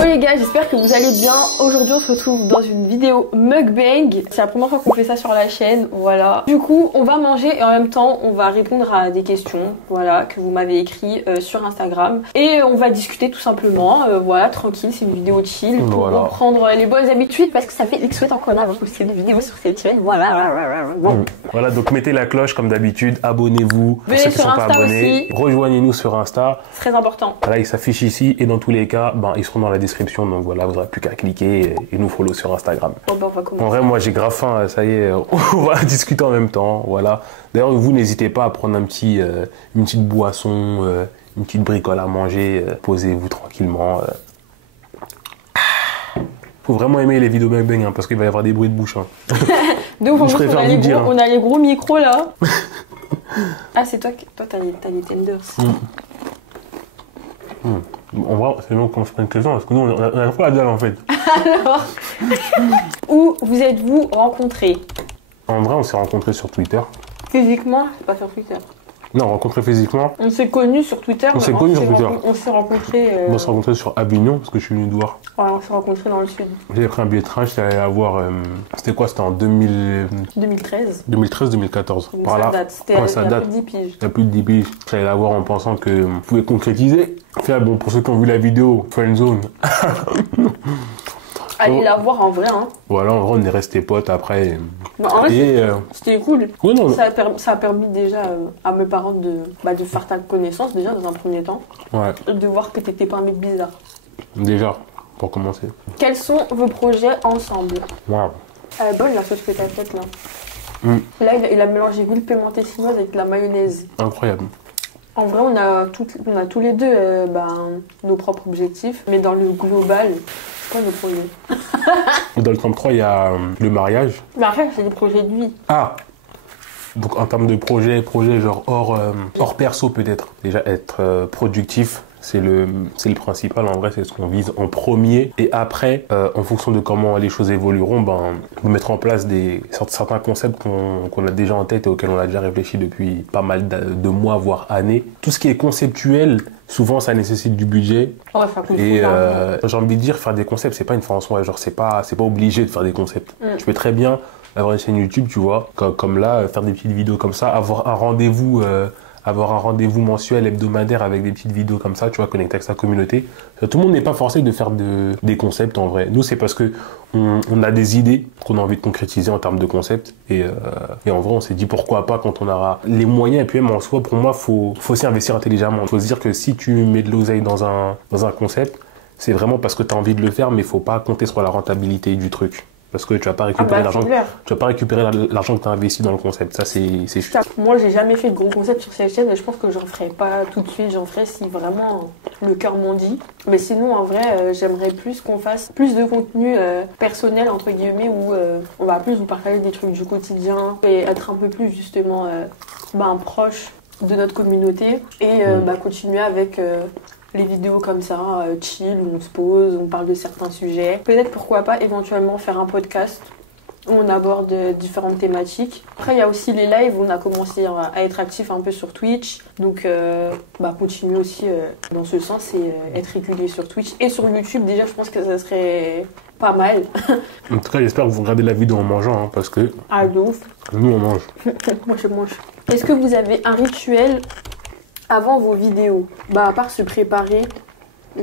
Hello les gars, j'espère que vous allez bien. Aujourd'hui on se retrouve dans une vidéo mukbang. C'est la première fois qu'on fait ça sur la chaîne, voilà. Du coup on va manger et en même temps on va répondre à des questions, voilà, que vous m'avez écrit sur Instagram. Et on va discuter tout simplement, voilà, tranquille, c'est une vidéo chill pour reprendre les bonnes habitudes parce que ça fait X fois qu'on a posté des vidéos sur cette chaîne, voilà. Bon. Voilà, donc mettez la cloche comme d'habitude, abonnez-vous. Venez sur Insta aussi. Rejoignez-nous sur Insta. C'est très important. Voilà, il s'affiche ici et dans tous les cas, ils seront dans la description. Donc voilà, vous n'aurez plus qu'à cliquer et nous follow sur Instagram. Bon, on va commencer. En vrai, moi j'ai grave faim, ça y est, on va discuter en même temps. Voilà. D'ailleurs, vous n'hésitez pas à prendre une petite boisson, une petite bricole à manger. Posez-vous tranquillement. Faut vraiment aimer les vidéos mukbang parce qu'il va y avoir des bruits de bouche. Donc je préfère vous dire. On a les gros micros là. Ah, c'est toi t'as les tenders. On va, c'est bon qu'on se prenne quelques-uns parce que nous on a trop la dalle en fait. Alors, où vous êtes-vous rencontrés? En vrai, on s'est rencontrés sur Twitter. Physiquement, c'est pas sur Twitter. Non, rencontrés physiquement. On s'est connus sur Twitter. On s'est connus sur Twitter. On s'est rencontrés. On s'est rencontrés sur Avignon parce que je suis venu te voir. Ouais, on s'est rencontrés dans le sud. J'ai pris un billet de train, j'étais allé la voir. C'était quoi? C'était en 2013. 2013-2014. Par là. C'était il y a plus de 10 piges. Il y a plus de 10 piges. J'étais allé la voir en pensant que vous pouvez concrétiser. Bon, pour ceux qui ont vu la vidéo, Friendzone. Allez la voir en vrai, hein. Voilà, en vrai, on est restés potes après. Bah, en vrai, c'était cool. Ouais, non, ça a permis déjà à mes parents de faire ta connaissance, déjà, dans un premier temps. Ouais. De voir que t'étais pas un mec bizarre. Déjà, pour commencer. Quels sont vos projets ensemble? Waouh. Elle est bonne la sauce que t'as faite, là. Là, il a mélangé huile pimentée chinoise avec la mayonnaise. Incroyable. En vrai, on a tous les deux nos propres objectifs, mais dans le global, c'est quoi nos projets? Dans le 33, il y a le mariage. Mais après, c'est des projets de vie. Ah! Donc en termes de projet genre hors perso peut-être. Déjà être productif, c'est le principal. En vrai, c'est ce qu'on vise en premier. Et après, en fonction de comment les choses évolueront, nous mettre en place certains concepts qu'on a déjà en tête et auxquels on a déjà réfléchi depuis pas mal de mois, voire années. Tout ce qui est conceptuel, souvent ça nécesse du budget. Ouais, ça coûte et j'ai envie de dire, faire des concepts, c'est pas une fin en soi. Genre, c'est pas obligé de faire des concepts. Tu peux très bien avoir une chaîne YouTube, tu vois, comme là, faire des petites vidéos comme ça, avoir un rendez-vous mensuel, hebdomadaire avec des petites vidéos comme ça, tu vois, connecté avec sa communauté. Tout le monde n'est pas forcé de faire des concepts en vrai. Nous, c'est parce que on a des idées qu'on a envie de concrétiser en termes de concepts. Et en vrai, on s'est dit pourquoi pas quand on aura les moyens. Et puis même en soi, pour moi, faut aussi investir intelligemment. Il faut se dire que si tu mets de l'oseille dans un concept, c'est vraiment parce que tu as envie de le faire, mais il faut pas compter sur la rentabilité du truc. Parce que tu vas pas récupérer l'argent. Tu vas pas récupérer l'argent que tu as investi dans le concept. Ça, c'est chute. Moi, j'ai jamais fait de gros concepts sur cette chaîne, mais je pense que j'en ferai pas tout de suite. J'en ferai si vraiment le cœur m'en dit. Mais sinon, en vrai, j'aimerais plus qu'on fasse plus de contenu personnel, entre guillemets, où on va plus vous partager des trucs du quotidien et être un peu plus, justement, proche de notre communauté et continuer avec les vidéos comme ça, chill, où on se pose, on parle de certains sujets. Peut-être, pourquoi pas, éventuellement faire un podcast où on aborde différentes thématiques. Après, il y a aussi les lives où on a commencé à être actif un peu sur Twitch. Donc, continuer aussi dans ce sens et être régulier sur Twitch. Et sur YouTube, déjà, je pense que ça serait pas mal. En tout cas, j'espère que vous regardez la vidéo en mangeant, hein, parce que... Ah, de ouf. Nous, on mange. Moi, je mange. Est-ce que vous avez un rituel avant vos vidéos? À part se préparer,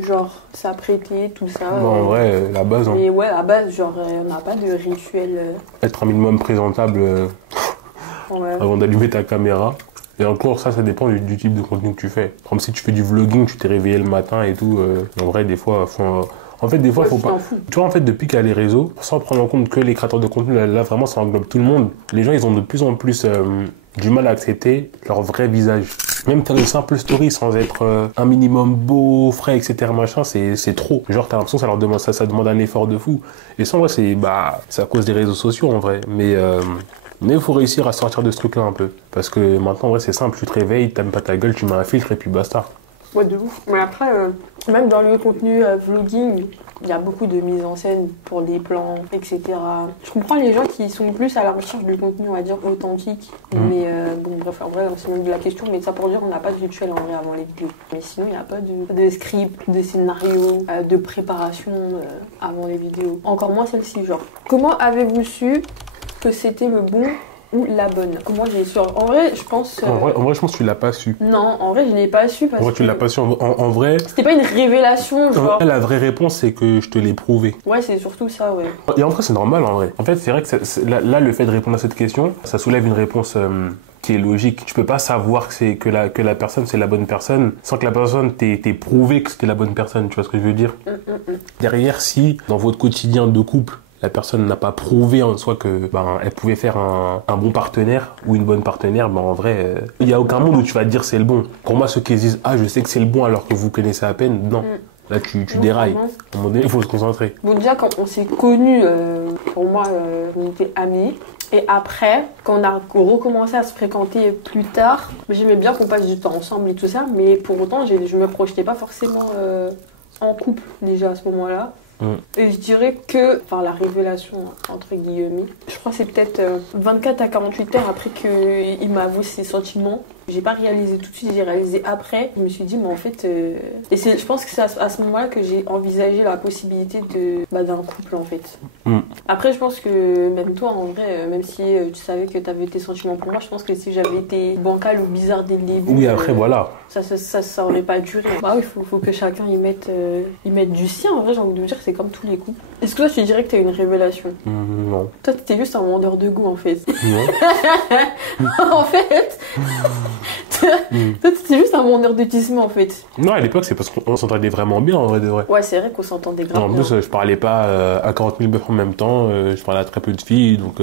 genre s'apprêter, tout ça. En vrai, la base. Mais ouais, la base, genre, on n'a pas de rituel. Être un minimum présentable avant d'allumer ta caméra. Et encore, ça dépend du type de contenu que tu fais. Comme si tu fais du vlogging, tu t'es réveillé le matin et tout. En vrai, des fois, il faut pas. Tu vois, en fait, depuis qu'il y a les réseaux, sans prendre en compte que les créateurs de contenu, là vraiment, ça englobe tout le monde. Les gens, ils ont de plus en plus du mal à accepter leur vrai visage. Même faire une simple story sans être un minimum beau, frais, etc. machin, c'est trop. Genre, t'as l'impression que ça demande un effort de fou. Et ça, en vrai, c'est à cause des réseaux sociaux, en vrai. Mais il faut réussir à sortir de ce truc-là un peu. Parce que maintenant, en vrai, c'est simple. Tu te réveilles, t'aimes pas ta gueule, tu mets un filtre et puis basta. Ouais, de ouf. Mais après, même dans le contenu vlogging, il y a beaucoup de mise en scène pour des plans, etc. Je comprends les gens qui sont plus à la recherche du contenu, on va dire, authentique. Mais bon, bref, en vrai, c'est même de la question, mais ça pour dire on n'a pas de rituel en vrai avant les vidéos. Mais sinon, il n'y a pas de script, de scénario, de préparation avant les vidéos. Encore moins celle-ci, genre. Comment avez-vous su que c'était le bon ou la bonne? Comment j'ai su? En vrai, je pense... En vrai, je pense que tu l'as pas su. Non, en vrai, je l'ai pas su parce En vrai, tu l'as pas su. En vrai... C'était pas une révélation, genre... La vraie réponse, c'est que je te l'ai prouvé. Ouais, c'est surtout ça, ouais. Et en vrai, c'est normal, en vrai. En fait, c'est vrai que là, le fait de répondre à cette question, ça soulève une réponse qui est logique. Tu peux pas savoir que la personne, c'est la bonne personne, sans que la personne t'ait prouvé que c'était la bonne personne. Tu vois ce que je veux dire? Derrière, si, dans votre quotidien de couple, la personne n'a pas prouvé en soi que elle pouvait faire un bon partenaire ou une bonne partenaire, en vrai, il y a aucun monde où tu vas te dire c'est le bon. Pour moi, ceux qui disent je sais que c'est le bon alors que vous connaissez à peine, non. Là, tu dérailles. À un moment donné, il faut se concentrer. Bon, déjà, quand on s'est connus, pour moi, on était amis. Et après, quand on a recommencé à se fréquenter plus tard, j'aimais bien qu'on passe du temps ensemble et tout ça, mais pour autant, je me projetais pas forcément en couple déjà à ce moment-là. Et je dirais que, la révélation, entre guillemets, je crois que c'est peut-être 24 à 48 heures après qu'il m'a avoué ses sentiments. J'ai pas réalisé tout de suite, j'ai réalisé après. Je me suis dit, mais en fait... Et je pense que c'est à ce moment-là que j'ai envisagé la possibilité d'un couple, en fait. Après, je pense que même toi, en vrai, même si tu savais que tu avais tes sentiments pour moi, je pense que si j'avais été bancale ou bizarre dès le début... Oui, après, voilà. Ça aurait pas duré. Bah oui, faut que chacun y mette du sien. En vrai, j'ai envie de me dire que c'est comme tous les couples. Est-ce que toi, tu dirais que t'as une révélation? Non. Toi, t'es juste un vendeur de goût, en fait. Non. En fait... Toi, t'es juste un vendeur de tissements, en fait. Non, à l'époque, c'est parce qu'on s'entendait vraiment bien, en vrai de vrai. Ouais, c'est vrai qu'on s'entendait grave En bien. plus, je parlais pas à 40 000 meufs en même temps, je parlais à très peu de filles, donc...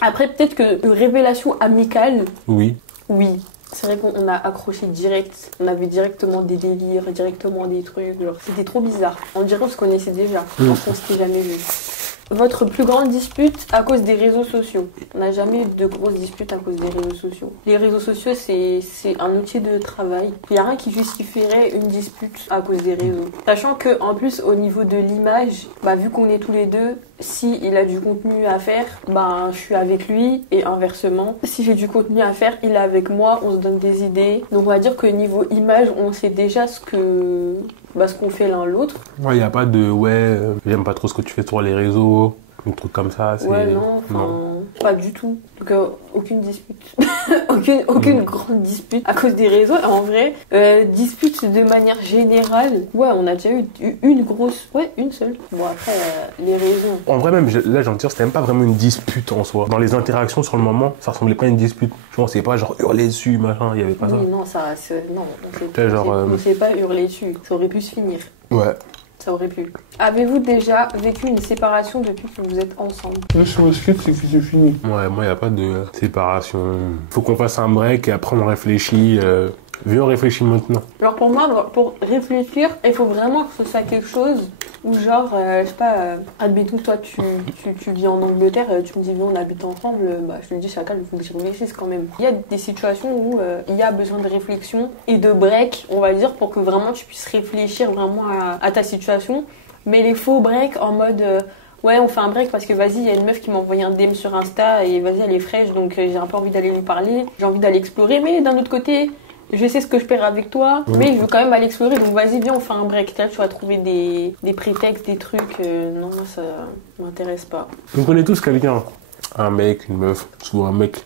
Après, peut-être que une révélation amicale... Oui. Oui. C'est vrai qu'on a accroché direct. On avait directement des délires, directement des trucs. Genre, c'était trop bizarre. On dirait qu'on se connaissait déjà. On s'était jamais vu. Votre plus grande dispute à cause des réseaux sociaux? On n'a jamais eu de grosses disputes à cause des réseaux sociaux. Les réseaux sociaux, c'est un outil de travail. Il n'y a rien qui justifierait une dispute à cause des réseaux. Sachant que, en plus, au niveau de l'image, vu qu'on est tous les deux, si il a du contenu à faire, je suis avec lui, et inversement. Si j'ai du contenu à faire, il est avec moi, on se donne des idées. Donc on va dire que niveau image, on sait déjà ce qu'on fait l'un l'autre. Ouais, il n'y a pas de j'aime pas trop ce que tu fais sur les réseaux, un truc comme ça. Ouais, non, pas du tout. Donc aucune dispute. aucune grande dispute à cause des réseaux. En vrai, dispute de manière générale, ouais, on a déjà eu une grosse, une seule. Bon, après, les réseaux. En vrai, même, là, j'ai envie de dire, c'était même pas vraiment une dispute en soi. Dans les interactions sur le moment, ça ressemblait pas à une dispute. Tu vois, on s'est pas genre hurler dessus, machin, il y avait pas ça. Oui, non, on s'est pas hurlé dessus. Ça aurait pu se finir. Ouais. Ça aurait pu. Avez-vous déjà vécu une séparation depuis que vous êtes ensemble? Là, sur le skate, c'est que c'est fini. Ouais, moi, il n'y a pas de séparation. Faut qu'on fasse un break et après, on réfléchit. Viens, on réfléchit maintenant. Alors, pour moi, pour réfléchir, il faut vraiment que ce soit quelque chose où, genre, je sais pas, admettons, toi, tu vis en Angleterre, tu me dis, viens, on habite ensemble, je te le dis, chacun, il faut que j'y réfléchisse quand même. Il y a des situations où il y a besoin de réflexion et de break, on va dire, pour que vraiment tu puisses réfléchir vraiment à ta situation. Mais les faux breaks en mode... ouais, on fait un break parce que vas-y, il y a une meuf qui m'a envoyé un DM sur Insta et vas-y, elle est fraîche, donc j'ai un peu envie d'aller lui parler, j'ai envie d'aller explorer, mais d'un autre côté, je sais ce que je perds avec toi, mais je veux quand même aller explorer, donc vas-y, viens, on fait un break. Là, tu vas trouver des prétextes, des trucs, non, moi, ça m'intéresse pas. On connaît tous quelqu'un, un mec, une meuf, souvent un mec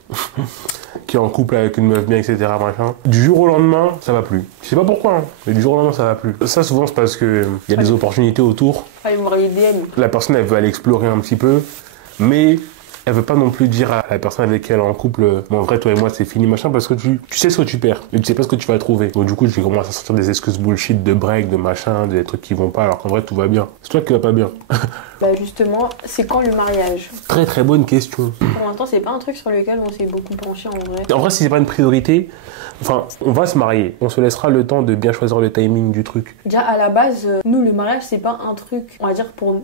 qui est en couple avec une meuf bien, etc. machin. Du jour au lendemain, ça va plus. Je sais pas pourquoi, mais du jour au lendemain, ça va plus. Ça, souvent, c'est parce que y a des opportunités autour. Allez voir les DM. La personne, elle veut aller explorer un petit peu, mais elle veut pas non plus dire à la personne avec qui elle est en couple, en vrai, toi et moi, c'est fini, machin, parce que tu sais ce que tu perds, et tu sais pas ce que tu vas trouver. Donc du coup, tu commences à sortir des excuses bullshit, de break, de machin, des trucs qui vont pas, alors qu'en vrai, tout va bien. C'est toi qui vas pas bien. Justement, c'est quand le mariage? Très très bonne question. Pour l'instant, c'est pas un truc sur lequel on s'est beaucoup penché en vrai. En vrai, si c'est pas une priorité, on va se marier. On se laissera le temps de bien choisir le timing du truc. Déjà, à la base, nous, le mariage, c'est pas un truc, on va dire, pour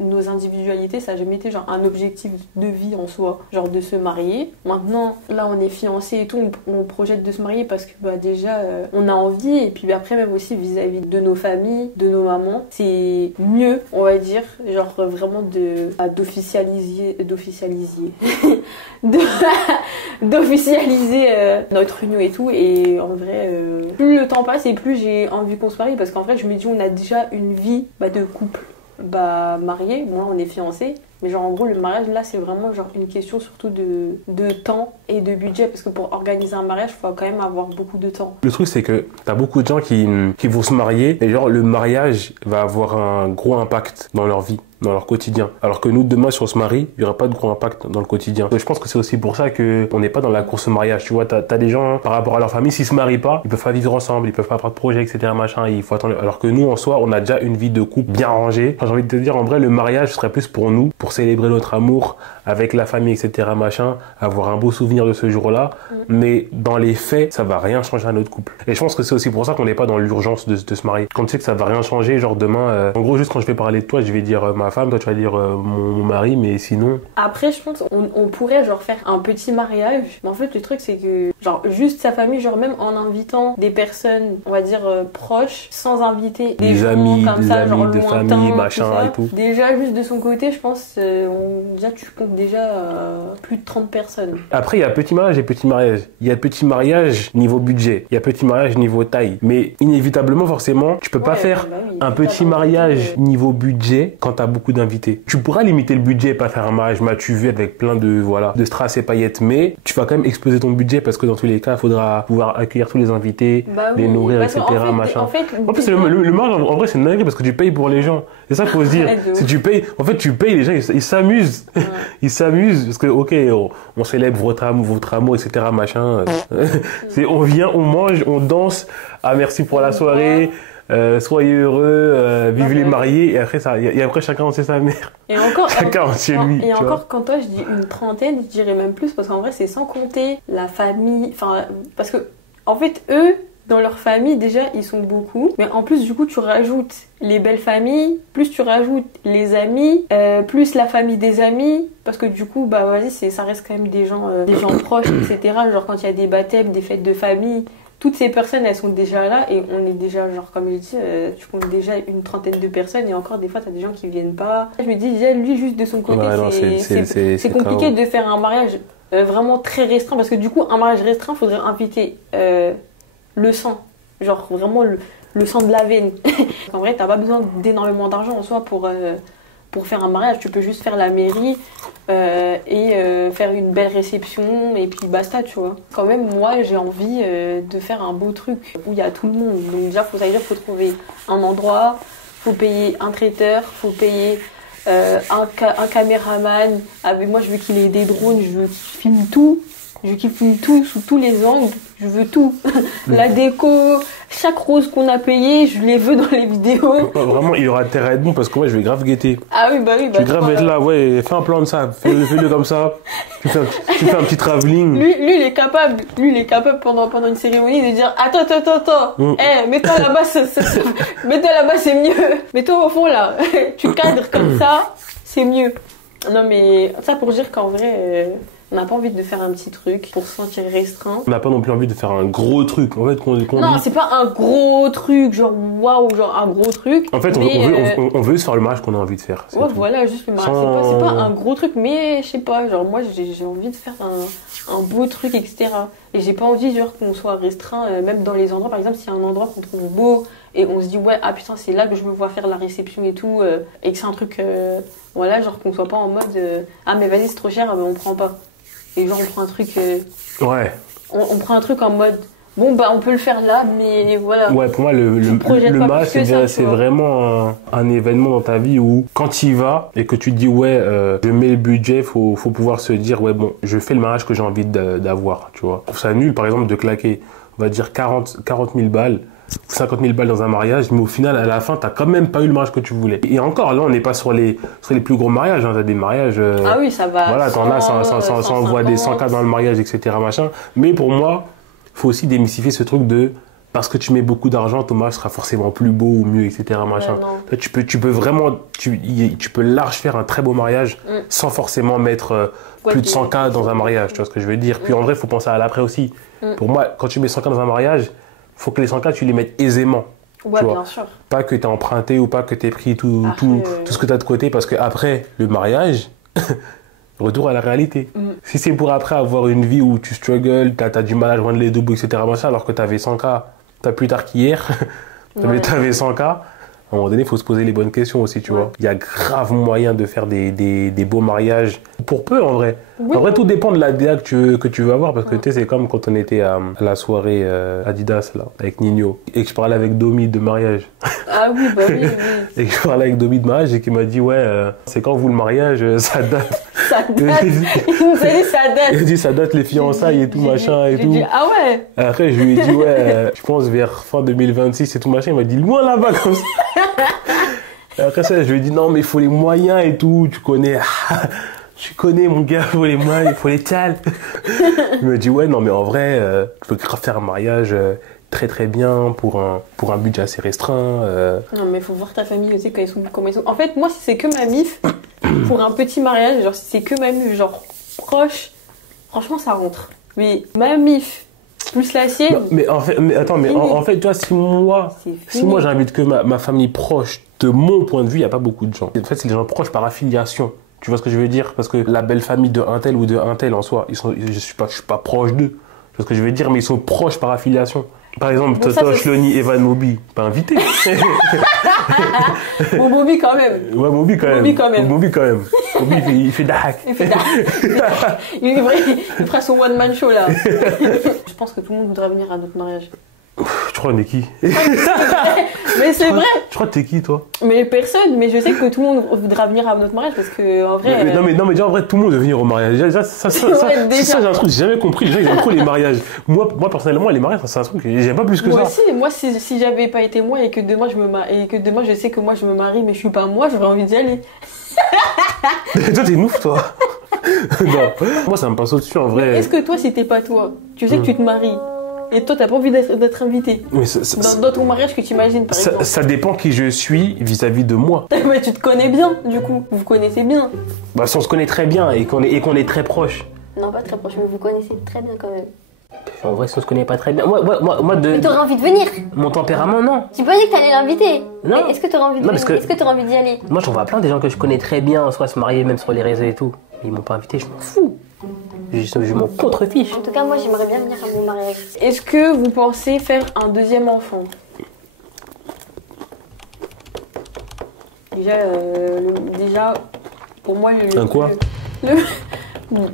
nos individualités, ça a jamais été genre un objectif de vie en soi, genre de se marier. Maintenant, là on est fiancés et tout, on projette de se marier parce que bah déjà on a envie, et puis après même aussi vis-à-vis de nos familles, de nos mamans, c'est mieux, on va dire, genre vraiment d'officialiser d'officialiser notre union et tout. Et en vrai, plus le temps passe et plus j'ai envie qu'on se marie, parce qu'en fait je me dis on a déjà une vie de couple marié, moi on est fiancés, mais genre en gros le mariage là c'est vraiment genre une question surtout de temps et de budget, parce que pour organiser un mariage il faut quand même avoir beaucoup de temps. Le truc c'est que t'as beaucoup de gens qui vont se marier et genre le mariage va avoir un gros impact dans leur vie, dans leur quotidien. Alors que nous, demain, si on se marie, il n'y aura pas de gros impact dans le quotidien. Je pense que c'est aussi pour ça qu'on n'est pas dans la course au mariage. Tu vois, t'as des gens, par rapport à leur famille, s'ils se marient pas, ils peuvent pas vivre ensemble, ils peuvent pas avoir de projet, etc., machin, il faut attendre. Alors que nous, en soi, on a déjà une vie de couple bien rangée. Enfin, j'ai envie de te dire, en vrai, le mariage serait plus pour nous, pour célébrer notre amour avec la famille, etc., machin, avoir un beau souvenir de ce jour-là. Mais dans les faits, ça va rien changer à notre couple. Et je pense que c'est aussi pour ça qu'on n'est pas dans l'urgence de se marier. Quand tu sais que ça va rien changer, genre demain, en gros, juste quand je vais parler de toi, je vais dire ma femme, toi tu vas dire mon mari, mais sinon... Après, je pense on pourrait genre faire un petit mariage, mais en fait, le truc, c'est que genre juste sa famille, genre même en invitant des personnes, on va dire proches, sans inviter des gens amis, comme ça, genre de lointains, famille, machin tout ça. et tout. Déjà, juste de son côté, je pense, déjà tu comptes déjà plus de 30 personnes. Après, il y a petit mariage et petit mariage. Il y a petit mariage niveau budget, il y a petit mariage niveau taille. Mais inévitablement, forcément, tu peux pas faire un petit mariage niveau budget quand t'as beaucoup d'invités. Tu pourras limiter le budget et pas faire un mariage m'as-tu vu avec plein de strass et paillettes, mais tu vas quand même exploser ton budget parce que dans tous les cas, il faudra pouvoir accueillir tous les invités, les nourrir, etc. machin. En plus, le mariage, en vrai, c'est une dinguerie parce que tu payes pour les gens. C'est ça qu'il faut se dire. Si tu payes, en fait, tu payes, les gens, ils s'amusent. Ouais. Ils s'amusent parce que, ok, on célèbre votre amour, etc. machin. On vient, on mange, on danse. Ah, merci pour la soirée. Soyez heureux, vive les mariés, et après chacun sait sa mère. Et encore, chacun chez lui. Et encore, quand toi je dis une trentaine, je dirais même plus, parce qu'en vrai c'est sans compter la famille, enfin, parce que en fait eux, dans leur famille déjà ils sont beaucoup, mais en plus du coup tu rajoutes les belles familles, plus tu rajoutes les amis, plus la famille des amis, parce que du coup ça reste quand même des gens proches, etc. Genre quand il y a des baptêmes, des fêtes de famille, toutes ces personnes, elles sont déjà là, et on est déjà, genre, comme je dis, tu comptes déjà une trentaine de personnes, et encore des fois, t'as des gens qui viennent pas. Je me dis, déjà, lui, juste de son côté, c'est compliqué de faire un mariage vraiment très restreint, parce que du coup, un mariage restreint, faudrait inviter le sang, genre vraiment le sang de la veine. En vrai, t'as pas besoin d'énormément d'argent en soi pour faire un mariage. Tu peux juste faire la mairie et faire une belle réception et puis basta, tu vois. Quand même, moi, j'ai envie de faire un beau truc où il y a tout le monde. Donc déjà, faut trouver un endroit, faut payer un traiteur, faut payer un caméraman. Moi, je veux qu'il ait des drones, je veux qu'il filme tout. Je veux qu'il filme tout sous tous les angles. Je veux tout. La déco, chaque rose qu'on a payé, je les veux dans les vidéos. Vraiment, il aura intérêt à être bon parce que moi, je vais grave guetter. Ah oui, bah. Je vais grave être là, ouais, fais un plan de ça. Fais-le comme ça. Tu fais un petit travelling. Lui, il est capable pendant une cérémonie de dire attends. Mets-toi là-bas, c'est mieux. Mets-toi au fond là. Tu cadres comme ça, c'est mieux. Non, mais ça pour dire qu'en vrai. On n'a pas envie de faire un petit truc pour se sentir restreint. On n'a pas non plus envie de faire un gros truc. En fait, non, c'est pas un gros truc, genre waouh, genre un gros truc. En fait, on veut juste faire le mariage qu'on a envie de faire. Ouais, voilà, juste le mariage. C'est pas un gros truc, mais je sais pas, genre moi j'ai envie de faire un beau truc, etc. Et j'ai pas envie genre qu'on soit restreint, même dans les endroits. Par exemple, s'il y a un endroit qu'on trouve beau et on se dit ouais, ah putain, c'est là que je me vois faire la réception et tout, et que c'est un truc, voilà, genre qu'on soit pas en mode ah mais vas-y, c'est trop cher, mais on prend pas. Et genre on prend un truc ouais, on prend un truc en mode bon on peut le faire là, mais voilà. Ouais, pour moi le mariage c'est vraiment un événement dans ta vie où quand tu y vas et que tu te dis ouais je mets le budget, faut pouvoir se dire ouais bon, je fais le mariage que j'ai envie d'avoir, tu vois. Je trouve ça nul par exemple de claquer, on va dire 40 000 balles, 50 000 balles dans un mariage, mais au final, à la fin, t'as quand même pas eu le mariage que tu voulais. Et encore, là, on n'est pas sur les plus gros mariages, hein. T'as des mariages... ah oui, ça va. Voilà, t'en as, ça envoie des 100 cas dans le mariage, etc. machin. Mais pour moi, faut aussi démystifier ce truc de parce que tu mets beaucoup d'argent, ton mariage sera forcément plus beau ou mieux, etc. Machin. Ouais, Tu peux vraiment, tu peux large faire un très beau mariage sans forcément mettre plus de 100K dans un mariage, tu vois ce que je veux dire. Puis en vrai, il faut penser à l'après aussi. Pour moi, quand tu mets 100K dans un mariage, il faut que les 100K, tu les mettes aisément. Ouais, bien sûr. Pas que tu as emprunté ou pas que tu aies pris tout ce que tu as de côté, parce qu'après le mariage, retour à la réalité. Si c'est pour après avoir une vie où tu struggles, tu as du mal à joindre les deux bouts, etc., machin, alors que tu avais 100K, tu as plus tard qu'hier, tu avais 100K, à un moment donné, il faut se poser les bonnes questions aussi, tu vois. Il y a grave moyen de faire des beaux mariages, pour peu en vrai. En vrai, tout dépend de la DA que tu veux avoir, parce que tu sais, c'est comme quand on était à la soirée Adidas, là, avec Nino, et que je parlais avec Domi de mariage. Ah oui, bah oui. Et que je parlais avec Domi de mariage, et qu'il m'a dit, ouais, c'est quand vous le mariage, ça date. Ça date. Il nous a dit ça date. Il a dit ça date les fiançailles et tout, machin et tout. J'ai dit, ah ouais. Après, je lui ai dit, ouais, je pense vers fin 2026 et tout, machin. Il m'a dit, loin là-bas, comme ça. Et après ça, je lui ai dit, non, mais il faut les moyens et tout, tu connais. Tu connais, mon gars, il faut les moyens, il faut les tales. Il m'a dit, ouais, non, mais en vrai, tu peux grave faire un mariage très très bien pour un budget assez restreint. Non, mais il faut voir ta famille aussi comment ils sont. En fait, moi, si c'est que ma mif, pour un petit mariage, genre si c'est que ma mif, genre proche, franchement, ça rentre. Mais ma mif, plus la sienne. Non, mais en fait, en fait, tu vois, si moi j'invite que ma famille proche, de mon point de vue, il n'y a pas beaucoup de gens. En fait, c'est les gens proches par affiliation. Tu vois ce que je veux dire? Parce que la belle famille de un tel ou de un tel en soi, je suis pas proche d'eux. Tu vois ce que je veux dire? Mais ils sont proches par affiliation. Par exemple, Toto, Shloni, Evan, Moby, pas invité. Bon, Moby quand même. Ouais, Moby quand même. Moby quand même. Moby, il fait dahak. Il fera son one-man show là. Je pense que tout le monde voudra venir à notre mariage. Tu crois, on est qui? Mais c'est vrai. Tu crois que t'es qui, toi? Mais personne, mais je sais que tout le monde voudra venir à notre mariage parce que en vrai. Non, mais déjà, en vrai, tout le monde veut venir au mariage. Déjà, ça j'ai un truc que j'ai jamais compris. Les gens, ils aiment trop les mariages. Moi, personnellement, les mariages, c'est un truc que j'aime pas plus que ça. Moi, si j'avais pas été moi et que demain je sais que moi je me marie, mais je suis pas moi, j'aurais envie d'y aller. Toi, t'es ouf, toi. Non, moi, ça me passe au-dessus, en vrai. Est-ce que toi, si t'es pas toi, tu sais que tu te maries? Et toi, t'as pas envie d'être invité dans ton mariage que tu imagines, par exemple. Ça dépend qui je suis vis-à-vis de moi. Mais tu te connais bien, du coup. Vous connaissez bien. Bah, si on se connaît très bien et qu'on est très proches. Non, pas très proche, mais vous connaissez très bien quand même. En vrai, si on se connaît pas très bien. Moi Mais t'aurais envie de venir. Mon tempérament, non. Tu peux dire que t'allais l'inviter. Non. Est-ce que t'aurais envie de venir? Est-ce que t'aurais envie d'y aller? Moi, j'en vois plein des gens que je connais très bien, soit se marier même sur les réseaux et tout. Mais ils m'ont pas invité, je m'en fous. Je m'en contrefiche. En tout cas, moi, j'aimerais bien venir à mon mariage. Est-ce que vous pensez faire un deuxième enfant? Déjà, pour moi,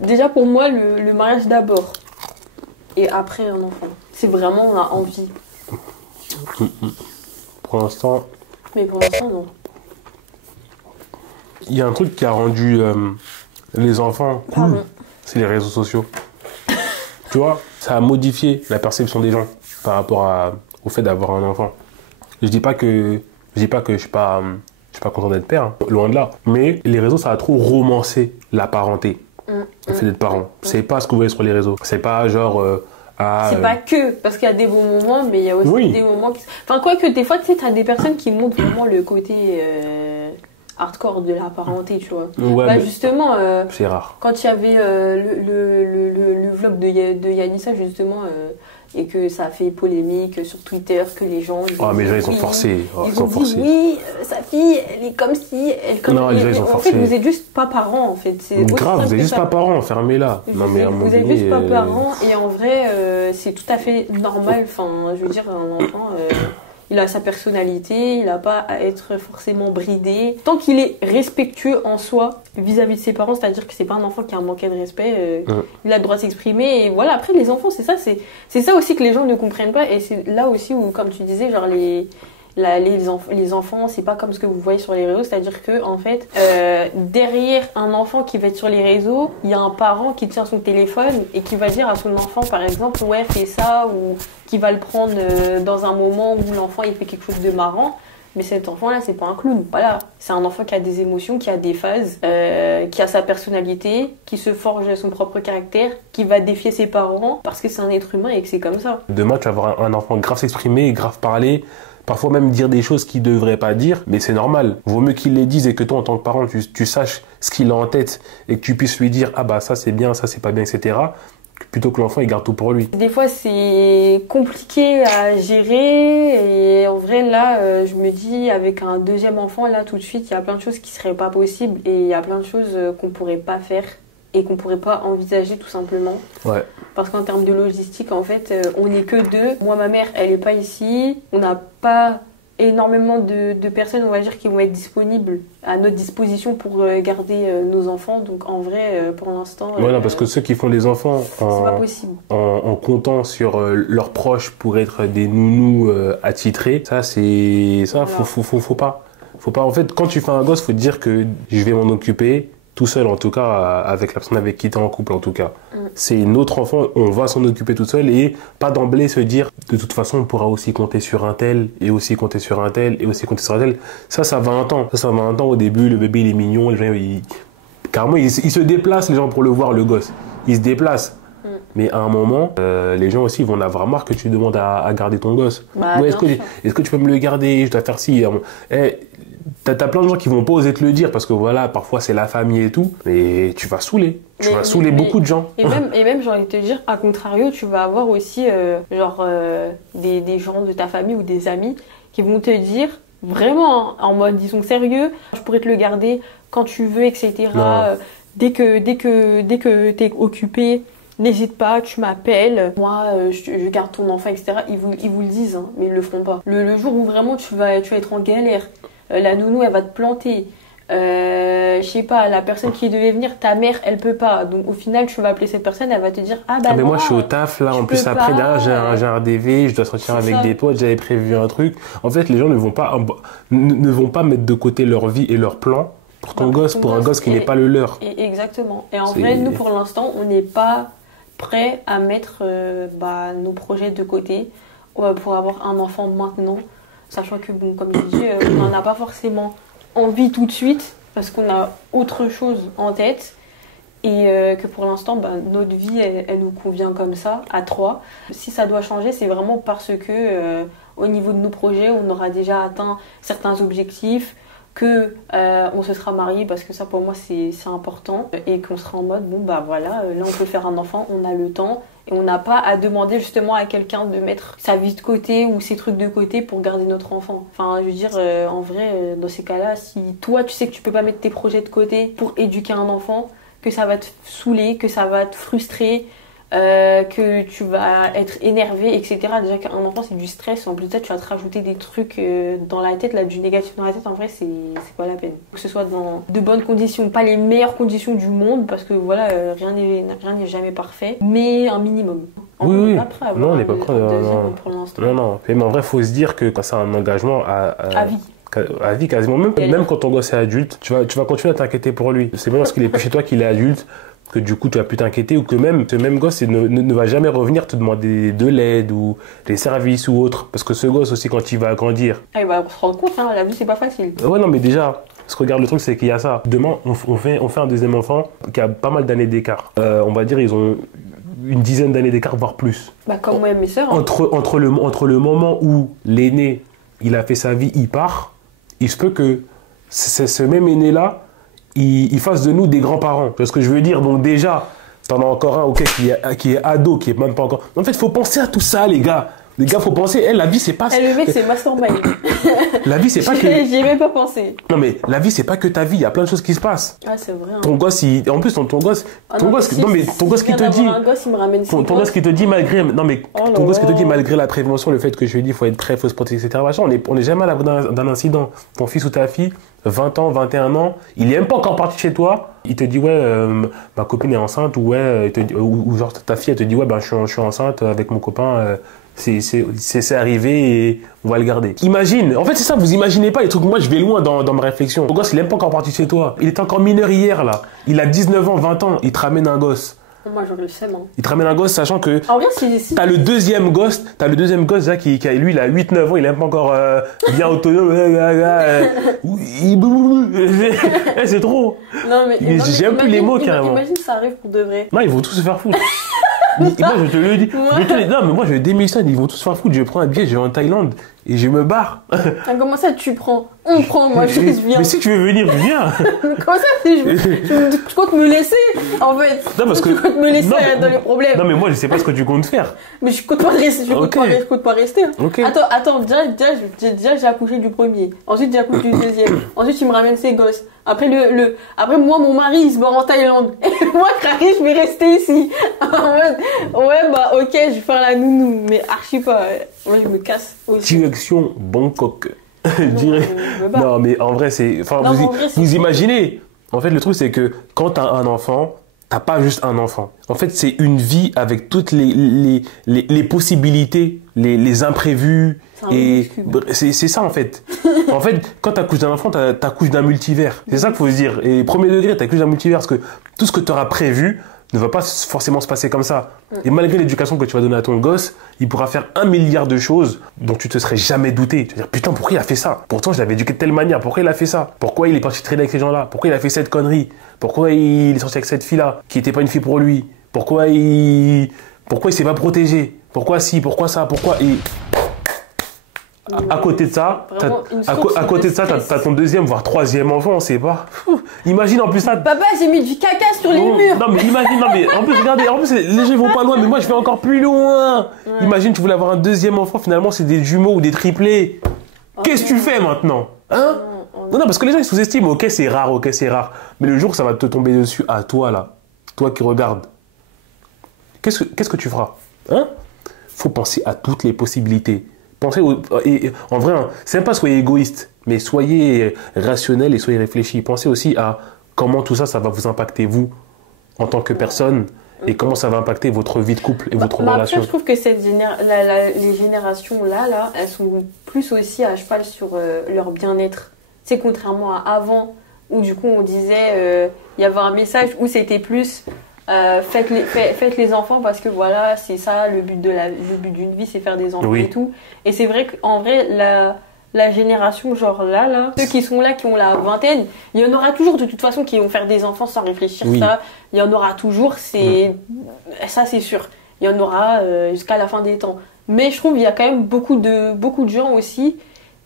déjà, pour moi, le mariage d'abord. Et après, un enfant. C'est vraiment, on a envie. Pour l'instant... Mais pour l'instant, non. Il y a un truc qui a rendu les enfants cool. C'est les réseaux sociaux. Tu vois, ça a modifié la perception des gens par rapport au fait d'avoir un enfant. Je dis pas que je suis pas content d'être père, hein, loin de là. Mais les réseaux, ça a trop romancé la parenté, le fait d'être parent. C'est pas ce que vous voyez sur les réseaux. C'est pas genre c'est pas que, parce qu'il y a des bons moments, mais il y a aussi des moments qui... Enfin, quoique, des fois, tu sais, t'as des personnes qui montrent vraiment le côté hardcore de la parenté, tu vois. Ouais, bah, justement, c'est rare. Quand il y avait le vlog de Yanissa, justement, et que ça a fait polémique sur Twitter, que les gens... mais les gens, ils sont forcés. Ils ont dit, oui, sa fille, elle est comme si... Non, les gens, ils sont forcés. En fait, vous êtes juste pas parents, en fait. Grave, vous êtes juste pas parents, fermez-la. Vous êtes juste pas parents, et en vrai, c'est tout à fait normal. Enfin, je veux dire, un enfant... il a sa personnalité, il n'a pas à être forcément bridé. Tant qu'il est respectueux en soi vis-à-vis de ses parents, c'est-à-dire que c'est pas un enfant qui a manqué de respect, il a le droit de s'exprimer. Et voilà, après les enfants, c'est ça aussi que les gens ne comprennent pas. Et c'est là aussi où, comme tu disais, genre les enfants, c'est pas comme ce que vous voyez sur les réseaux, c'est-à-dire que en fait, derrière un enfant qui va être sur les réseaux, il y a un parent qui tient son téléphone et qui va dire à son enfant, par exemple, ouais, fais ça, ou qui va le prendre dans un moment où l'enfant il fait quelque chose de marrant. Mais cet enfant-là, c'est pas un clown. Voilà, c'est un enfant qui a des émotions, qui a des phases, qui a sa personnalité, qui se forge son propre caractère, qui va défier ses parents parce que c'est un être humain et que c'est comme ça. Demain, tu vas avoir un enfant grave s'exprimer, grave parler, parfois même dire des choses qu'il ne devrait pas dire, mais c'est normal. Vaut mieux qu'il les dise et que toi, en tant que parent, tu saches ce qu'il a en tête et que tu puisses lui dire « Ah bah ça c'est bien, ça c'est pas bien, etc. » plutôt que l'enfant il garde tout pour lui. Des fois c'est compliqué à gérer et en vrai là je me dis avec un deuxième enfant là tout de suite il y a plein de choses qui seraient pas possibles et il y a plein de choses qu'on pourrait pas faire et qu'on pourrait pas envisager tout simplement. Ouais. Parce qu'en termes de logistique en fait on n'est que deux. Moi ma mère elle est pas ici, on n'a pas énormément de personnes, on va dire, qui vont être disponibles à notre disposition pour garder nos enfants. Donc en vrai, pour l'instant... Ouais, non, parce que ceux qui font des enfants c'est pas possible. En comptant sur leurs proches pour être des nounous attitrés, ça, c'est... Ça, Voilà. faut pas. Faut pas. En fait, quand tu fais un gosse, faut te dire que je vais m'en occuper tout seul, en tout cas, avec la personne avec qui tu es en couple, en tout cas. C'est notre enfant, on va s'en occuper tout seul et pas d'emblée se dire de toute façon on pourra aussi compter sur un tel et aussi compter sur un tel et aussi compter sur un tel. Ça va un temps. Ça va un temps. Au début, le bébé il est mignon, les gens, carrément il se déplace les gens pour le voir, le gosse. Il se déplace. Mais à un moment, les gens aussi vont en avoir marre que tu demandes à garder ton gosse. Bah, Ouais, est-ce que tu peux me le garder? Je dois faire ci. T'as plein de gens qui vont pas oser te le dire parce que voilà, parfois c'est la famille et tout, mais tu vas saouler. Tu vas saouler beaucoup de gens. Et même j'ai envie de te dire, à contrario, tu vas avoir aussi des gens de ta famille ou des amis qui vont te dire, vraiment en mode, disons sérieux, je pourrais te le garder quand tu veux, etc. Dès que t'es occupé, n'hésite pas, tu m'appelles, moi je garde ton enfant, etc. Ils vous le disent, hein, mais ils le feront pas. Le jour où vraiment tu vas être en galère, la nounou elle va te planter, je sais pas, la personne qui devait venir, ta mère elle peut pas, donc au final tu vas appeler cette personne, elle va te dire ah bah mais non, moi je suis au taf là, en plus après derrière j'ai un RDV, je dois sortir avec des potes, j'avais prévu un truc. En fait les gens ne vont pas mettre de côté leur vie et leur plan pour ton gosse, pour un gosse qui n'est pas le leur. Exactement. Et en vrai nous pour l'instant on n'est pas prêt à mettre nos projets de côté pour avoir un enfant maintenant. Sachant que, bon, comme je dis, on n'en a pas forcément envie tout de suite parce qu'on a autre chose en tête et que pour l'instant, notre vie, elle nous convient comme ça, à 3. Si ça doit changer, c'est vraiment parce que au niveau de nos projets, on aura déjà atteint certains objectifs, que on se sera marié parce que ça pour moi c'est important et qu'on sera en mode voilà, là on peut faire un enfant, on a le temps et on n'a pas à demander justement à quelqu'un de mettre sa vie de côté ou ses trucs de côté pour garder notre enfant. Enfin je veux dire en vrai dans ces cas-là, si toi tu sais que tu peux pas mettre tes projets de côté pour éduquer un enfant, que ça va te saouler, que ça va te frustrer, que tu vas être énervé, etc. Déjà qu'un enfant c'est du stress, en plus de ça tu vas te rajouter des trucs dans la tête, là, du négatif dans la tête, en vrai c'est pas la peine. Que ce soit dans de bonnes conditions, pas les meilleures conditions du monde, parce que voilà, rien n'est jamais parfait, mais un minimum. Oui. Non, on n'est pas prêt. Pour l'instant. Non. Mais en vrai, faut se dire que c'est un engagement à vie. À vie quasiment. Même quand ton gosse est adulte, tu vas continuer à t'inquiéter pour lui. C'est pas parce qu'il est plus chez toi qu'il est adulte que du coup tu vas plus t'inquiéter, ou que même ce même gosse ne va jamais revenir te demander de l'aide ou des services ou autre, parce que ce gosse aussi quand il va grandir, il va se rendre compte, la vie c'est pas facile. Ouais, non mais déjà, parce que regarde, le truc c'est qu'il y a ça. Demain on fait un deuxième enfant qui a pas mal d'années d'écart, on va dire ils ont une dizaine d'années d'écart, voire plus, comme moi et mes sœurs, hein. entre le moment où l'aîné il a fait sa vie, il part, il se peut que c'est ce même aîné là il fasse de nous des grands-parents. C'est ce que je veux dire. Donc déjà, t'en as encore un qui est ado, qui est même pas encore... En fait, faut penser à tout ça, les gars. Les gars, faut penser, la vie, c'est pas... Le mec, c'est mastermind. La vie, c'est pas que... J'y ai même pas pensé. Non, mais la vie, c'est pas que ta vie. Il y a plein de choses qui se passent. Ah, c'est vrai. Hein. Ton gosse, en plus, ton gosse... ton gosse qui te dit... Un gosse, il me ramène ton gosse qui te dit malgré... Non, mais ton gosse qui te dit malgré la prévention, le fait que je lui ai dit, il faut être prêt, il faut se protéger, etc. On n'est jamais à l'abri d'un incident. Ton fils ou ta fille, 20 ans, 21 ans, il est même pas encore parti chez toi. Il te dit, ma copine est enceinte, ou genre ta fille, elle te dit, je suis enceinte avec mon copain... C'est arrivé et on va le garder. Imagine, en fait c'est ça, vous imaginez pas les trucs. Moi je vais loin dans ma réflexion. Ton gosse il est même pas encore parti chez toi. Il était encore mineur hier là. Il a 19 ans, 20 ans, il te ramène un gosse. Moi, j'aurais le seum. Hein. Il te ramène un gosse sachant que En vrai, si... t'as le deuxième gosse là qui lui il a 8-9 ans, il est même pas encore bien autonome. C'est trop. Non, mais j'aime plus les mots carrément. Imagine ça arrive pour de vrai. Non, ils vont tous se faire foutre. Moi, je te le dis. Non, mais moi, je démissionne. Ils vont tous se faire foutre. Je prends un billet, je vais en Thaïlande et je me barre. Comment ça, tu prends? On prend, moi, je viens. Mais si tu veux venir, viens. Comment ça, je compte me laisser, en fait. Non, parce que... Je compte me laisser dans les problèmes. Non, mais moi, je sais pas ce que tu comptes faire. Mais je compte pas rester. Je compte pas rester. Okay. Attends, déjà, j'ai accouché du premier. Ensuite, j'ai accouché du deuxième. Ensuite, il me ramène ses gosses. Après, après, moi, mon mari, il se barre en Thaïlande. Et moi, craqué, je vais rester ici. En mode, ouais, bah, ok, je vais faire la nounou. Mais archi pas. Moi, je me casse aussi. Direction Bangkok. Je dirais. Non, mais en vrai, c'est. Enfin, vous imaginez. En fait, le truc, c'est que quand t'as un enfant, t'as pas juste un enfant. En fait, c'est une vie avec toutes les possibilités, les imprévus. Et c'est ça, en fait. En fait, quand t'accouches d'un enfant, t'accouches d'un multivers. C'est ça qu'il faut se dire. Et premier degré, t'accouches d'un multivers parce que tout ce que t'auras prévu ne va pas forcément se passer comme ça. Et malgré l'éducation que tu vas donner à ton gosse, il pourra faire 1 milliard de choses dont tu te serais jamais douté. Tu vas dire, putain, pourquoi il a fait ça? Pourtant, je l'avais éduqué de telle manière. Pourquoi il a fait ça? Pourquoi il est parti traîner avec ces gens-là? Pourquoi il a fait cette connerie? Pourquoi il est sorti avec cette fille-là, qui était pas une fille pour lui? Pourquoi il s'est pas protégé? Pourquoi si? Pourquoi ça? Pourquoi? Et à côté de ça, t'as ton deuxième, voire troisième enfant, on sait pas. Imagine en plus ça. Papa, j'ai mis du caca sur les murs. Non mais imagine, en plus regardez, les gens vont pas loin, mais moi je vais encore plus loin. Ouais. Imagine, tu voulais avoir un deuxième enfant, finalement c'est des jumeaux ou des triplés. Qu'est-ce que tu fais maintenant? Hein? Non, parce que les gens ils sous-estiment, ok c'est rare, mais le jour où ça va te tomber dessus, à toi là, toi qui regardes, qu'est-ce que tu feras? Hein? Faut penser à toutes les possibilités. Pensez en vrai, c'est même pas soyez égoïste, mais soyez rationnel et soyez réfléchi. Pensez aussi à comment tout ça va vous impacter vous en tant que personne et comment ça va impacter votre vie de couple et votre relation. Après, je trouve que les générations là, elles sont plus aussi à cheval sur leur bien-être. C'est contrairement à avant où du coup on disait il y avait un message où c'était plus faites les enfants parce que voilà, c'est ça le but d'une vie, c'est faire des enfants et tout. Et c'est vrai qu'en vrai la génération genre là, ceux qui sont là, qui ont la vingtaine, il y en aura toujours de toute façon qui vont faire des enfants sans réfléchir. Ça, il y en aura toujours, ça c'est sûr. Il y en aura jusqu'à la fin des temps. Mais je trouve qu'il y a quand même beaucoup de gens aussi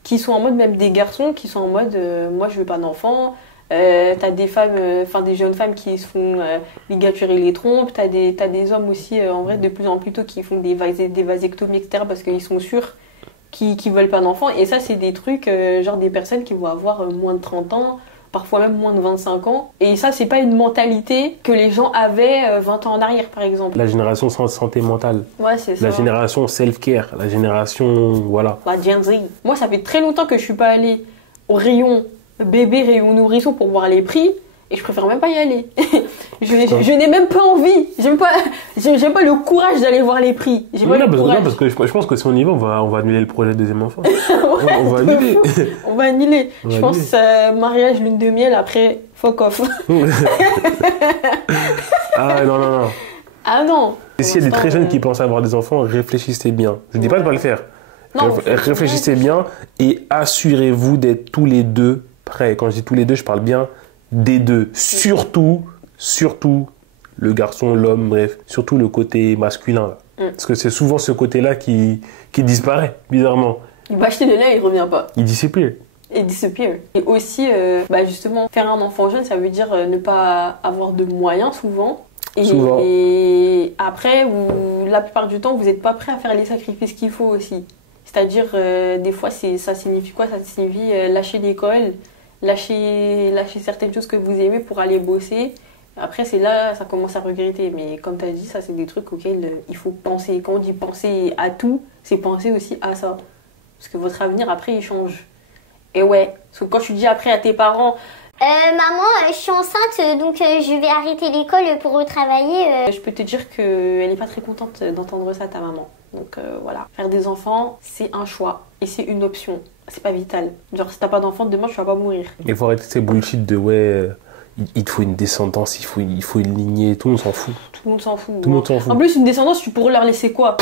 qui sont en mode, même des garçons qui sont en mode moi je veux pas d'enfants. T'as des femmes, des jeunes femmes qui se font ligaturer les trompes. T'as des hommes aussi, en vrai, de plus en plus tôt qui font des vasectomies, etc. parce qu'ils sont sûrs qu'ils veulent pas d'enfants. Et ça, c'est des trucs, genre des personnes qui vont avoir moins de 30 ans, parfois même moins de 25 ans. Et ça, c'est pas une mentalité que les gens avaient 20 ans en arrière, par exemple. La génération sans santé mentale. Ouais, c'est ça. La génération self-care. La génération, voilà. La Gen Z. Moi, ça fait très longtemps que je suis pas allée au rayon bébé, rayon nourrisson pour voir les prix, et je préfère même pas y aller. je n'ai même pas envie. J'aime pas le courage d'aller voir les prix. Parce que je pense que si on y va, on va annuler le projet de deuxième enfant. On va annuler. On va annuler. Je pense mariage, lune de miel, après fuck off. Ah non. Ah non. Et s'il y a des très jeunes qui pensent avoir des enfants, réfléchissez bien. Je ne dis pas de pas le faire. Non, réfléchissez bien et assurez-vous d'être tous les deux prêts. Quand je dis tous les deux, je parle bien des deux. Surtout le garçon, l'homme, bref, surtout le côté masculin. Parce que c'est souvent ce côté-là qui disparaît, bizarrement. Il va acheter le lait, il revient pas. Il disappear. Et aussi, justement, faire un enfant jeune, ça veut dire ne pas avoir de moyens souvent. Et après, la plupart du temps, vous n'êtes pas prêt à faire les sacrifices qu'il faut aussi. C'est-à-dire, des fois, ça signifie quoi? Ça signifie lâcher l'école, lâcher certaines choses que vous aimez pour aller bosser. Après, c'est là, ça commence à regretter. Mais comme tu as dit, ça, c'est des trucs auxquels il faut penser. Quand on dit penser à tout, c'est penser aussi à ça. Parce que votre avenir, après, il change. Et ouais, parce que quand tu dis après à tes parents... maman, je suis enceinte, donc je vais arrêter l'école pour retravailler. Je peux te dire qu'elle n'est pas très contente d'entendre ça, ta maman. Donc voilà, faire des enfants, c'est un choix. Et c'est une option. C'est pas vital. Genre, si t'as pas d'enfant, demain, tu vas pas mourir. Il faut arrêter ces bullshit de ouais, il te faut une descendance, il faut une lignée, tout le monde s'en fout. Tout le monde s'en fout. Tout le monde s'en fout. En plus, une descendance, tu pourrais leur laisser quoi?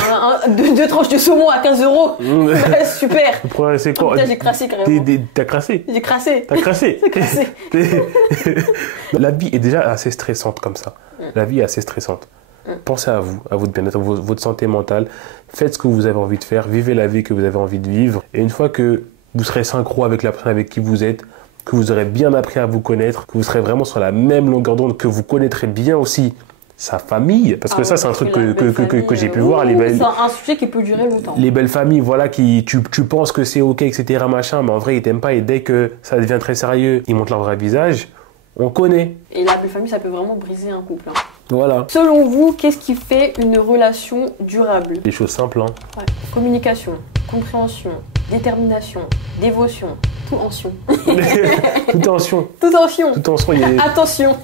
Deux tranches de saumon à 15 €. Ouais, super. Tu pourrais laisser quoi? Putain, j'ai crassé carrément. T'as crassé? J'ai crassé. T'as crassé? J'ai crassé. La vie est déjà assez stressante comme ça. La vie est assez stressante. Pensez à vous, à votre bien-être, votre santé mentale. Faites ce que vous avez envie de faire, vivez la vie que vous avez envie de vivre. Et une fois que vous serez synchro avec la personne avec qui vous êtes, que vous aurez bien appris à vous connaître, que vous serez vraiment sur la même longueur d'onde, que vous connaîtrez bien aussi sa famille, parce que ça c'est un truc que j'ai pu voir. C'est un sujet qui peut durer longtemps. Les belles familles, voilà, tu penses que c'est ok, etc., machin, mais en vrai ils t'aiment pas, et dès que ça devient très sérieux, ils montrent leur vrai visage, on connaît. Et la belle famille, ça peut vraiment briser un couple. Hein. Voilà. Selon vous, qu'est-ce qui fait une relation durable? Des choses simples, hein. Ouais. Communication, compréhension, détermination, dévotion, tout en sion. Tout tension. Tout en sion. Tout tension, il y a... Attention.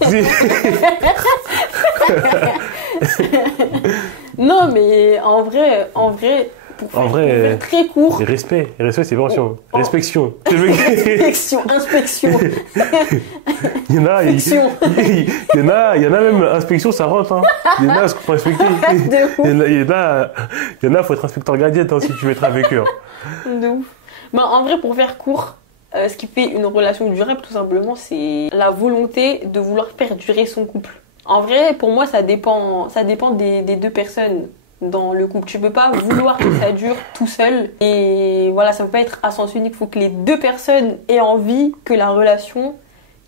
Non, mais en vrai, pour faire très court. Respect, c'est pension. Oh. Inspection. Inspection. Il y en a même inspection, ça rentre. Hein. Il y en a, faut inspecter. Il y en a, faut être inspecteur gadget hein, si tu veux être avec eux. De ouf. Mais en vrai, pour faire court, ce qui fait une relation durable, tout simplement, c'est la volonté de vouloir faire durer son couple. En vrai, pour moi, ça dépend des deux personnes dans le couple. Tu peux pas vouloir que ça dure tout seul. Et voilà, ça peut pas être à sens unique. Il faut que les deux personnes aient envie que la relation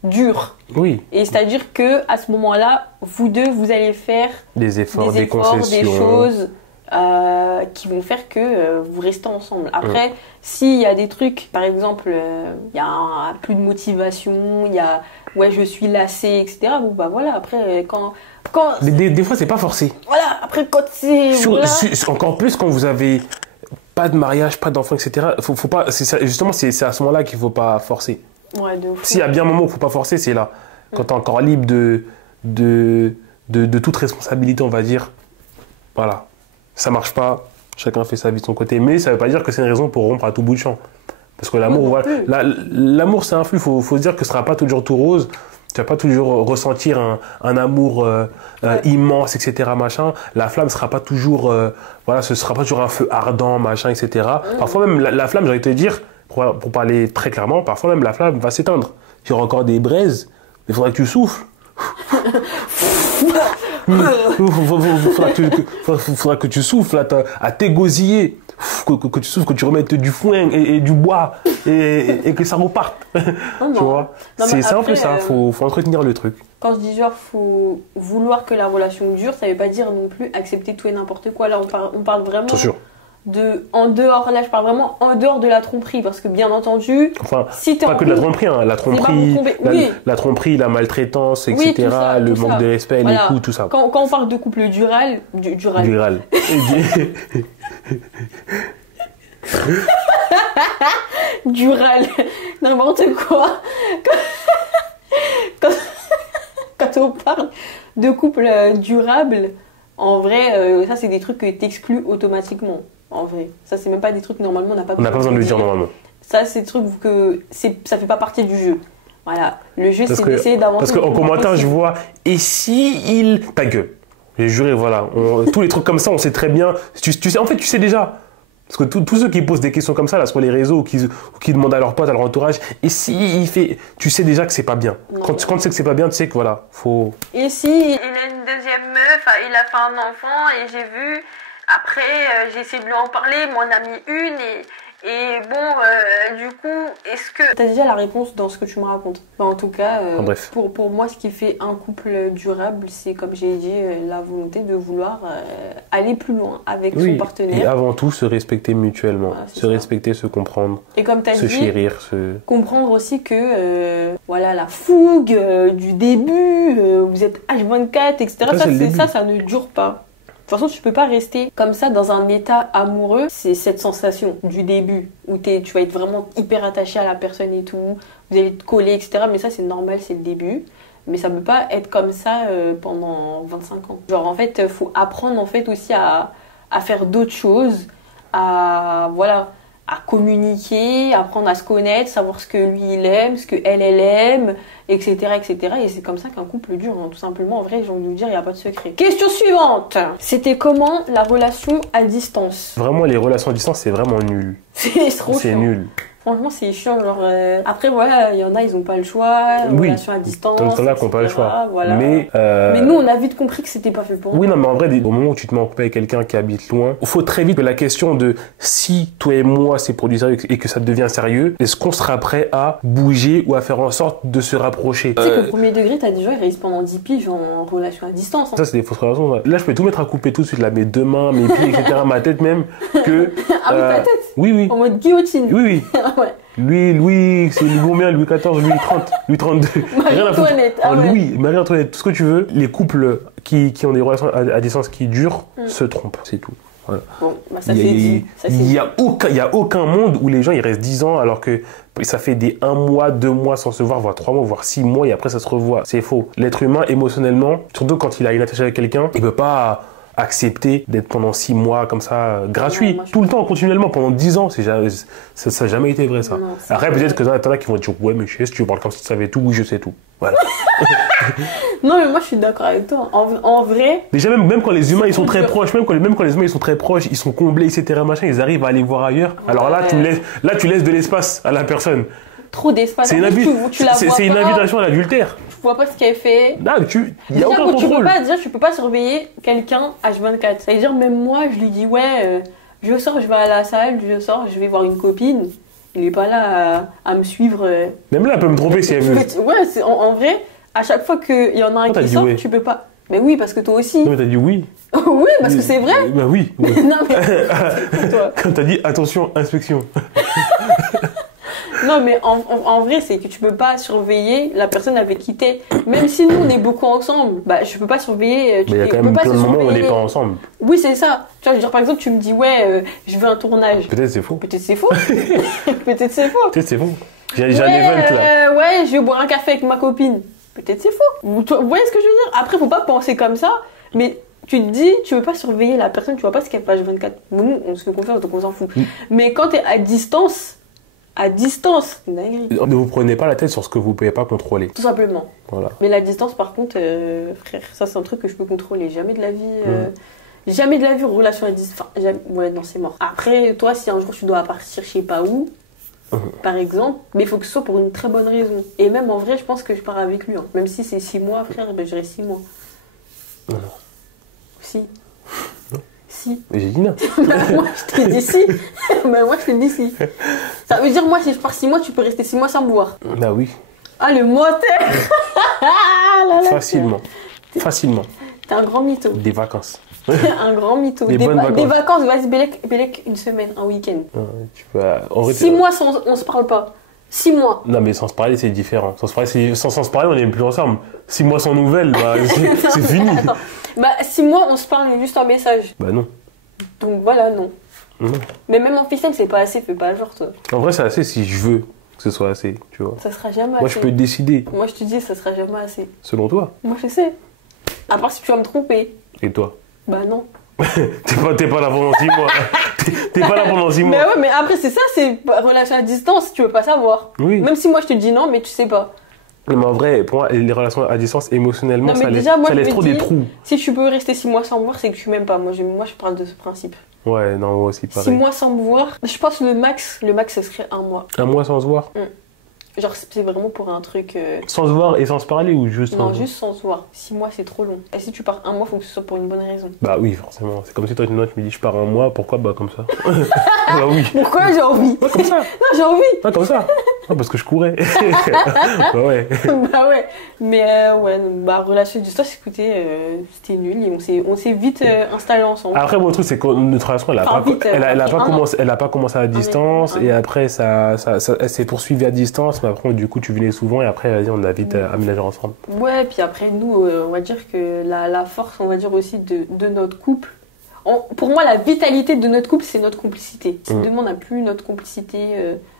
dure. Oui. Et c'est-à-dire que à ce moment-là, vous deux, vous allez faire des efforts, des concessions, des choses qui vont faire que vous restez ensemble. Après, s'il y a des trucs, par exemple, il y a plus de motivation, il y a ouais, je suis lassée, etc. Bon, bah voilà, après, quand des fois, c'est pas forcé. Voilà, après, quand c'est. Encore plus quand vous avez pas de mariage, pas d'enfants, etc. Faut pas, justement, c'est à ce moment-là qu'il faut pas forcer. Ouais, de fou. S'il y a bien un moment où il faut pas forcer, c'est là. Quand t'es encore libre de toute responsabilité, on va dire. Voilà. Ça marche pas, chacun fait sa vie de son côté. Mais ça veut pas dire que c'est une raison pour rompre à tout bout de champ. Parce que l'amour, voilà, l'amour c'est un flux, faut se dire que ce sera pas toujours tout rose. Tu vas pas toujours ressentir un amour immense, etc. Machin. La flamme sera pas toujours, voilà, ce sera pas toujours un feu ardent, machin, etc. Parfois même la flamme, j'allais te dire, pour parler très clairement, parfois même la flamme va s'éteindre. Il y aura encore des braises, il faudra que tu souffles. Faudra que tu souffles à t'égosiller. Que tu souffles, que tu remettes du foin et du bois et que ça reparte. Non, tu vois, c'est un peu ça, faut entretenir le truc. Quand je dis genre faut vouloir que la relation dure, ça veut pas dire non plus accepter tout et n'importe quoi. Là on parle vraiment en dehors, là je parle vraiment en dehors de la tromperie, parce que bien entendu, enfin, si t'es pas que de la tromperie, hein, la tromperie, la maltraitance, etc., oui, le manque de respect, voilà. Les coups, tout ça. Quand on parle de couple dural. Dural, n'importe quoi. Quand on parle de couple durable, en vrai, ça c'est des trucs que t'exclus automatiquement. En vrai, ça c'est même pas des trucs normalement on n'a pas besoin de le dire normalement. Ça c'est des trucs que ça fait pas partie du jeu. Voilà, le jeu c'est d'essayer d'avancer. Parce qu'en commentaire je vois et si ta gueule. J'ai juré, voilà, tous les trucs comme ça on sait très bien. Tu sais, en fait tu sais déjà. Parce que tous ceux qui posent des questions comme ça là sur les réseaux ou qui demandent à leurs potes, à leur entourage, et si il fait, tu sais déjà que c'est pas bien. Quand tu sais que c'est pas bien, tu sais que voilà, faut. Et si il a une deuxième meuf, il a fait un enfant et j'ai vu. Après, j'ai essayé de lui en parler, m'en a mis une et bon, du coup, est-ce que... T'as déjà la réponse dans ce que tu me racontes. En tout cas, bref. Pour moi, ce qui fait un couple durable, c'est comme j'ai dit, la volonté de vouloir aller plus loin avec son partenaire. Et avant tout, se respecter mutuellement. Voilà, respecter, se comprendre, et comme t'as dit, chérir. Comprendre aussi que voilà, la fougue du début, vous êtes H24, etc. Ça ne dure pas. De toute façon, tu peux pas rester comme ça dans un état amoureux. C'est cette sensation du début où tu vas être vraiment hyper attaché à la personne et tout. Vous allez te coller, etc. Mais ça, c'est normal, c'est le début. Mais ça peut pas être comme ça pendant 25 ans. Genre, en fait, faut apprendre en fait aussi à faire d'autres choses, à à communiquer, apprendre à se connaître, savoir ce que lui il aime, ce que elle aime, etc., etc. Et c'est comme ça qu'un couple dure, hein, tout simplement. En vrai, j'ai envie de vous dire, il n'y a pas de secret. Question suivante. C'était comment la relation à distance? Vraiment, les relations à distance, c'est vraiment nul. C'est trop C'est chiant. nul. Franchement, c'est chiant. Genre, après, voilà, il y en a, ils n'ont pas le choix. Oui. Relation à distance. T'en as qui n'ont pas le etc., choix. Voilà. Mais nous, on a vite compris que c'était pas fait pour nous. oui, non, mais en vrai, au moment où tu te mets en couple avec quelqu'un qui habite loin, il faut très vite que la question de si toi et moi c'est pour du sérieux et que ça devient sérieux, est-ce qu'on sera prêt à bouger ou à faire en sorte de se rapprocher? Tu sais qu'au premier degré, t'as des gens qui restent pendant 10 piges en relation à distance. Hein. Ça, c'est des fausses relations. Ouais. Là, je peux tout mettre à couper tout de suite, là, mes deux mains, mes pieds, etc., ma tête même, que... Ah oui, ta tête? Oui, oui. En mode guillotine. Oui, oui. Ouais. Louis, c'est Louis combien? Louis XIV, Louis XXX, Louis XXXII. Marie-Antoinette. Ah ouais. Louis, Marie-Antoinette, tout ce que tu veux. Les couples qui ont des relations à distance qui durent se trompent, c'est tout. Voilà. Bon, bah ça c'est dit. Il y a aucun monde où les gens ils restent 10 ans alors que ça fait des 1 mois, 2 mois sans se voir, voire 3 mois, voire 6 mois et après ça se revoit. C'est faux. L'être humain, émotionnellement, surtout quand il a une attachement avec quelqu'un, il peut pas accepter d'être pendant 6 mois comme ça, gratuit, moi, tout le temps, continuellement, pendant 10 ans. Ça n'a jamais été vrai, ça. Non, Après, peut-être que t'en as qui vont dire, ouais, mais je sais, si tu parles comme si tu savais tout, oui, je sais tout. Voilà. Non, mais moi, je suis d'accord avec toi. En vrai... Déjà, même quand les humains, ils sont très proches, même quand les humains, ils sont très proches, ils sont comblés, etc., machin, ils arrivent à aller voir ailleurs. Ouais. Alors là, tu laisses de l'espace à la personne. Trop d'espace. C'est une, une invitation à l'adultère. Tu vois pas ce qu'elle fait. Non, il n'y a aucun contrôle. Tu peux pas surveiller quelqu'un H24. Ça veut dire, même moi, je lui dis, ouais, je sors, je vais à la salle, je sors, je vais voir une copine. Il est pas là à me suivre. Même là, elle peut me tromper si elle veut. Ouais, en vrai, à chaque fois qu'il y en a un qui sort, ouais. Tu peux pas. Mais oui, parce que toi aussi. Non, mais t'as dit oui. Oui, parce que c'est vrai. Bah oui. Non, mais toi. Quand t'as dit attention, inspection. Non, mais en vrai, c'est que tu peux pas surveiller la personne avec qui t'es. Même si nous, on est beaucoup ensemble, bah, je peux pas surveiller. Mais il y a quand même plein de moments où on n'est pas ensemble. Oui, c'est ça. Tu vois, je veux dire, par exemple, tu me dis, ouais, je veux un tournage. Peut-être c'est faux. Peut-être c'est faux. Peut-être c'est faux. Peut-être c'est faux. J'ai un event là. Ouais, je vais boire un café avec ma copine. Peut-être c'est faux. Vous voyez ce que je veux dire? Après, faut pas penser comme ça, mais tu te dis, tu veux pas surveiller la personne, tu vois pas ce qu'elle fait H24. Nous, on se fait confiance, donc on s'en fout. Mais quand t'es à distance, c'est une dinguerie. Ne vous prenez pas la tête sur ce que vous pouvez pas contrôler. Tout simplement. Voilà. Mais la distance, par contre, frère, ça c'est un truc que je peux contrôler. Jamais de la vie. Jamais de la vie, relation à distance. Enfin, jamais... Ouais, non, c'est mort. Après, toi, si un jour tu dois partir, je sais pas où, par exemple, mais il faut que ce soit pour une très bonne raison. Et même en vrai, je pense que je pars avec lui. Hein. Même si c'est 6 mois, frère, ben, je reste 6 mois. Non. Si. Non. Si. Mais j'ai dit non. Moi, je t'ai dit si. Moi, je t'ai dit si. Ça veut dire, moi, si je pars 6 mois, tu peux rester 6 mois sans me voir. Bah oui. Ah, le moteur. Facilement. Facilement. T'es un grand mytho. Des vacances. Un grand mytho. Des vacances, vas-y, Bélec, une semaine, un week-end. Tu vas... 6 mois sans on se parle pas. 6 mois. Non, mais sans se parler, c'est différent. Sans se parler, on n'est plus ensemble. 6 mois sans nouvelles, bah, c'est fini. Attends. Bah, 6 mois, on se parle juste en message. Bah non. Donc voilà, non. Non. Mais même en FaceTime, c'est pas assez, fais pas genre, toi. En vrai, c'est assez si je veux que ce soit assez, tu vois. Ça sera jamais assez. Moi, je peux décider. Moi, je te dis, ça sera jamais assez. Selon toi. Moi, je sais. À part si tu vas me tromper. Et toi? Bah non. T'es pas là pendant 6 mois. T'es pas là pendant 6 mois. Mais ouais, mais après, c'est ça, c'est relation à distance, tu veux pas savoir. Oui. Même si moi, je te dis non, mais tu sais pas. Mais en vrai, pour moi, les relations à distance, émotionnellement, non, ça laisse trop des trous. Si tu peux rester 6 mois sans me voir, c'est que tu m'aimes pas. Moi, je parle de ce principe. Ouais, non, moi aussi, pareil. 6 mois sans me voir, je pense le max, ce serait 1 mois. 1 mois sans se voir? Genre, c'est vraiment pour un truc... Sans se voir et sans se parler ou juste sans... Non, juste sans se voir. 6 mois, c'est trop long. Et si tu pars 1 mois, faut que ce soit pour une bonne raison. Bah oui, forcément. C'est comme si toi, tu me dis, je pars 1 mois, pourquoi? Bah comme ça. Bah oui. Pourquoi j'ai envie? Comme ça. Non, j'ai envie. Ah, comme ça. Ah, parce que je courais. Bah ouais. Bah ouais. Mais ouais, bah relation à distance, écoutez, c'était nul. Et on s'est vite installés ensemble. Après, mon truc, c'est que notre relation, elle a pas commencé à distance. Et après, elle s'est poursuivie à distance. Mais après, du coup, tu venais souvent. Et après, vas-y, on a vite aménagé ensemble. Ouais, puis après, nous, on va dire que la force, on va dire aussi de notre couple. Pour moi, la vitalité de notre couple, c'est notre complicité. Si demain on n'a plus notre complicité,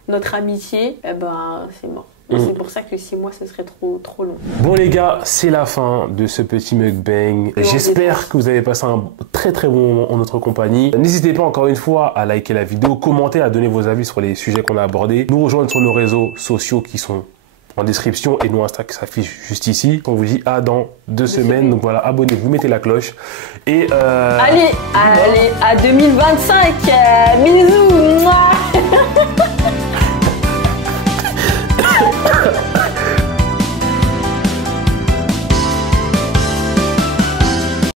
notre amitié, eh ben, c'est mort. Et c'est pour ça que 6 mois, ce serait trop long. Bon les gars, c'est la fin de ce petit mukbang. J'espère que vous avez passé un très bon moment en notre compagnie. N'hésitez pas encore une fois à liker la vidéo, commenter, à donner vos avis sur les sujets qu'on a abordés. Nous rejoindre sur nos réseaux sociaux qui sont en description et nous Insta qui s'affiche juste ici. On vous dit à dans 2 semaines. Donc voilà, abonnez-vous, mettez la cloche. Et allez, à 2025. Bisous.